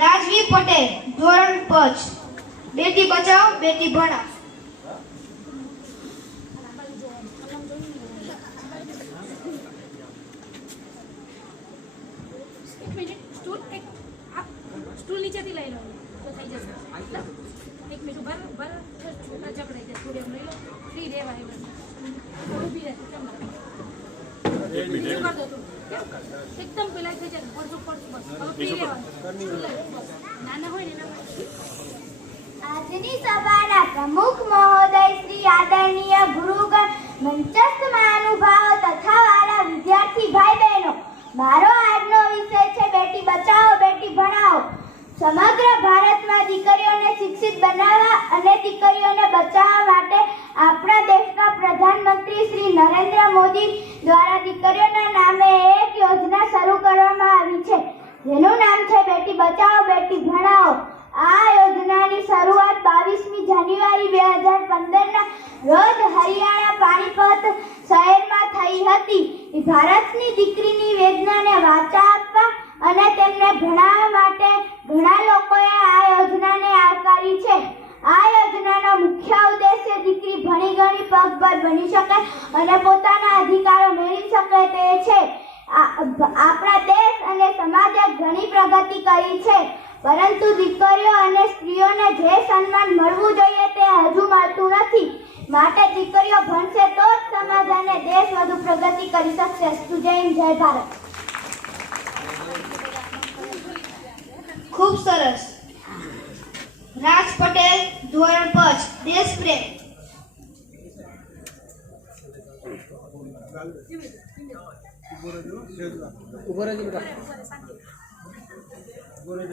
રાજવી પટેલ ધોરણ 5 બેટી બચાવો બેટી ભણાવો. स्टूल नीचे थी लई लो तो થઈ જશે એક મિનિટ ઉભા છોટા જકડાઈ જાય થોડી લઈ લો ફ્રી રહેવાય બસ ઊભી રહે કેમ એક મિનિટ કર દો તું એકદમ પેલા થઈ જાય પડછો બસ હવે ફ્રી રહેવાય નાના હોય ને આજની સભાના પ્રમુખ મહોદય શ્રી આદરણીય ગુરુગણ મંચસ્થ મહાનુભાવ તથા વાલા વિદ્યાર્થી ભાઈ બહેનો, મારો આજનો વિષય છે બેટી બચાવો બેટી ભણાવો. સમગ્ર ભારતમાં દીકરીઓને શિક્ષિત બનાવવા અને દીકરીઓને બચાવવા માટે આપણા દેશના પ્રધાનમંત્રી શ્રી નરેન્દ્ર મોદી દ્વારા દીકરીઓના નામે એક યોજના શરૂ કરવામાં આવી છે, જેનું નામ છે બેટી બચાવો બેટી ભણાવો. આ યોજનાની શરૂઆત 22મી જાન્યુઆરી 2015ના રોજ હરિયાણા પાણીપત શહેરમાં થઈ હતી. ભારતની દીકરીની વેદનાને વાચા આપવા અને તેમને ભણાવવા માટે ઘણા લોકોએ આ યોજનાને આવકારી છે. આ યોજનાનો મુખ્ય ઉદ્દેશ્ય દીકરી ભણી ગણી પગભર બની શકે અને પોતાના અધિકારો મેળવી શકે તે છે. આપણા દેશ અને સમાજે ઘણી પ્રગતિ કરી છે, પરંતુ દીકરીઓ અને સ્ત્રીઓને જે સન્માન મળવું જોઈએ તે હજુ મળતું નથી. માટે દીકરીઓ ભણશે તો જ સમાજ અને દેશ વધુ પ્રગતિ કરી શકશે. જય હિન્દ, જય ભારત. ખૂબ સરસ. રાજ પટેલ ધોરણ 5 દેશ પ્રેમ. ઉભો રહેજો બેટા. ઉભો રહે.